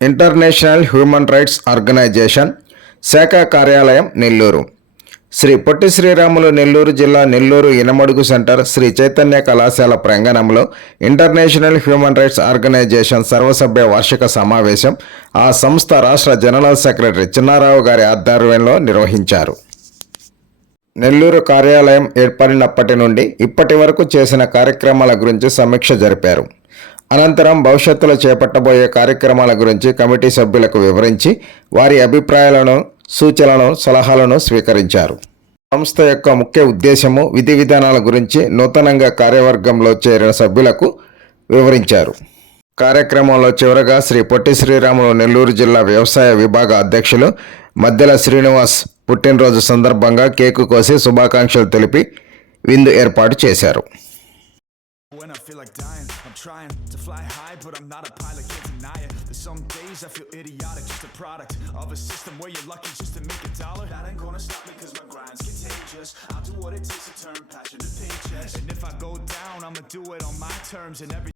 International human rights organisation శాఖ కార్యాలయం నెల్లూరు. శ్రీ పొట్టి శ్రీరాములు నెల్లూరు జిల్లా నెల్లూరు ఇనమడుగు సెంటర్ శ్రీ చైతన్య కళాశాల ప్రాంగణంలో ఇంటర్నేషనల్ హ్యూమన్ రైట్స్ ఆర్గనైజేషన్ సర్వసభ్య వార్షిక సమావేశం ఆ సంస్థ రాష్ట్ర జనరల్ సెక్రటరీ చిన్నారావు గారి ఆధ్వర్యంలో నిర్వహించారు. నెల్లూరు కార్యాలయం ఏర్పడినప్పటి నుండి ఇప్పటి వరకు చేసిన కార్యక్రమాల గురించి సమీక్ష జరిపారు. అనంతరం భవిష్యత్తులో చేపట్టబోయే కార్యక్రమాల గురించి కమిటీ సభ్యులకు వివరించి వారి అభిప్రాయాలను సూచనలను సలహాలను స్వీకరించారు. సంస్థ యొక్క ముఖ్య ఉద్దేశము విధి విధానాల గురించి నూతనంగా కార్యవర్గంలో చేరిన సభ్యులకు వివరించారు. కార్యక్రమంలో చివరగా శ్రీ పొట్టి శ్రీరాములు నెల్లూరు జిల్లా వ్యవసాయ విభాగ అధ్యక్షులు మద్దెల శ్రీనివాస్ పుట్టినరోజు సందర్భంగా కేకు కోసి శుభాకాంక్షలు తెలిపి విందు ఏర్పాటు చేశారు. When I feel like dying, I'm trying to fly high, but I'm not a pilot, can't deny it. There's some days I feel idiotic, just a product of a system where you're lucky just to make a dollar. That ain't gonna stop me cause my grind's contagious. I'll do what it takes to turn passion to paychecks. And if I go down, I'ma do it on my terms and every